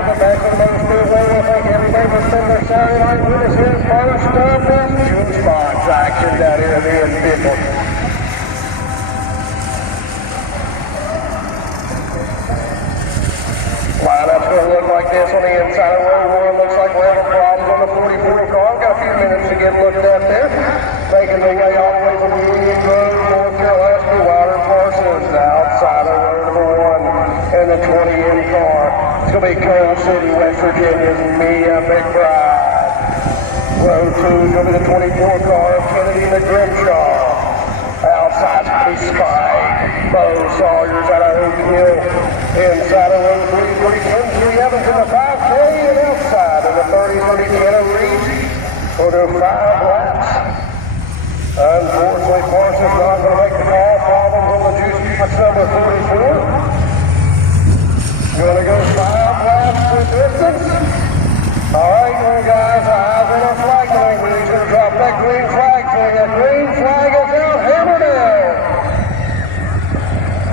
from the Beckley Speedway. I think everybody will spend their Saturday night with us here. First up is June spots action down here at the end vehicle. Lineup's going to look like this on the inside of row one. Looks like we're having problems on the 44 car. Got a few minutes to get looked at there. Making their way all the way from Union Grove, North Carolina to Wilder Parsons outside of row number one in the 20 in car. It's going to be Coal City, West Virginia's Mia McBride. Row two is going to be the 24 car of Kennedy and the Grimshaw. Outside to Spike, Bo Sawyer's out of Oak Hill. Inside of row three, 3 Evans in the 5K, and outside of the 30 Kenna Reed for their 5 laps. Unfortunately, Parsons not going to make the call. Problems on the juice box number 44. Going to go 5 laps for distance. All right, well, guys, eyes on our flag tonight. We need to drop that green flag. So that green flag is out. Hammer down.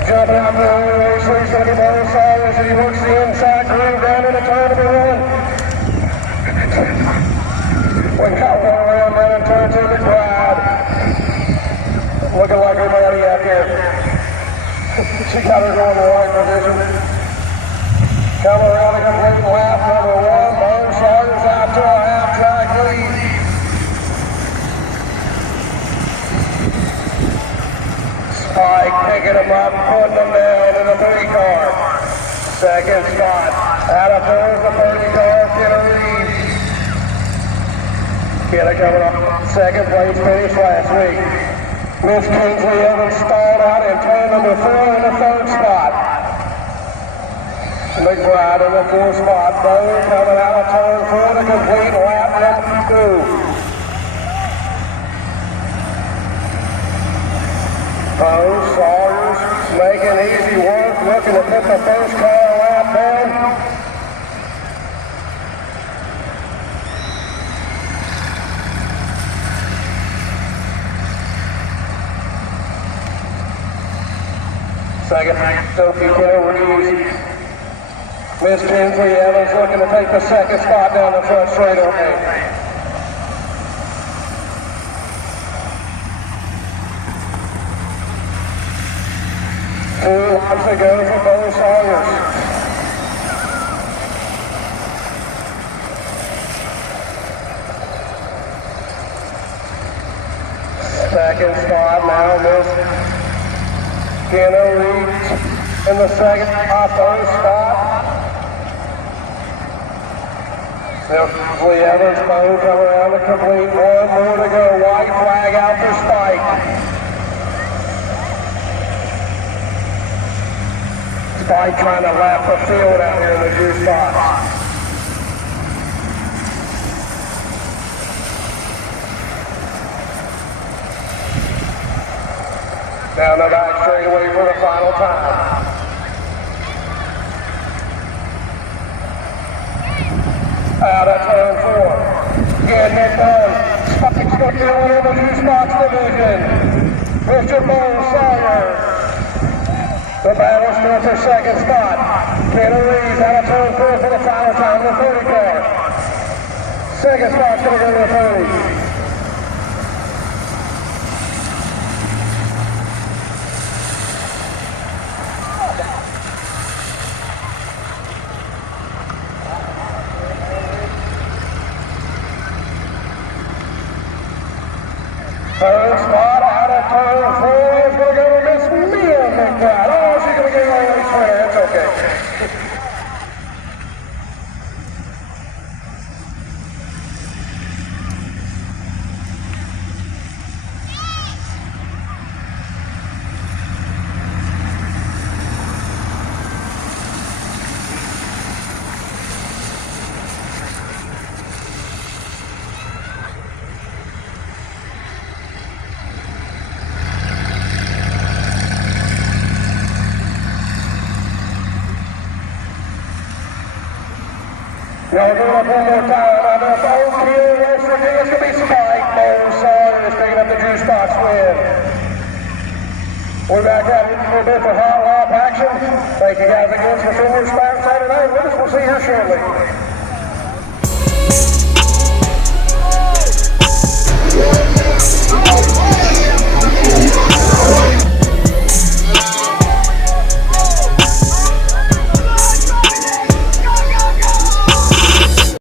Jumping out the early race, he's going to be Bo Sawyers as he works the inside groove down into turn number 1. We got one around down in turn 2 McBride. Looking like everybody out there. She got her going in the right position. Come around to complete lap number 1. Bo Sawyer's out to a half-track lead. Spike picking them up, putting them down in the 3 car. Second spot. Out of there is the 30 car, Kenna Reed. Kenna coming up second place finish last week. Miss Kingsley Evans stalled out in turn number 4 in the 3rd spot. McBride in the 4th spot. Bo coming out of turn 4 to complete lap number 2. Bo Sawyer's making easy work, looking to put the first car lap down. Second, Sophie Kenna Reed. Miss Kingsley Evans looking to take the 2nd spot down the front straightaway. 2 laps to go for Bo Sawyers. Second spot now, Miss Kenna Reed in the 2nd spot, 3rd spot. Kingsley Evans, Bo come around to complete 1 more to go. White flag out for Spike. Spike trying to lap the field out here in the juice box. Down the back straightaway for the final time. Out of turn 4. Getting it done. Spike's going to win the juice box division. Mr. Bo Sawyer. The battle still for 2nd spot. Kenna Reed out of turn 4 for the final time in the 30 car. 2nd spot's going to go to the 30. Third spot out of turn 4 is going to go to Miss Mia McBride. Oh, she's going to get a race winner. That's okay. Now doing it one more time on the Oak Hill, West Virginia. It's going to be Spike. Bo Sawyers picking up the juice box win. We're back at it a little bit for hot lap action. Thank you guys again for 4 more spots. Saturday night with us. We'll see you here shortly.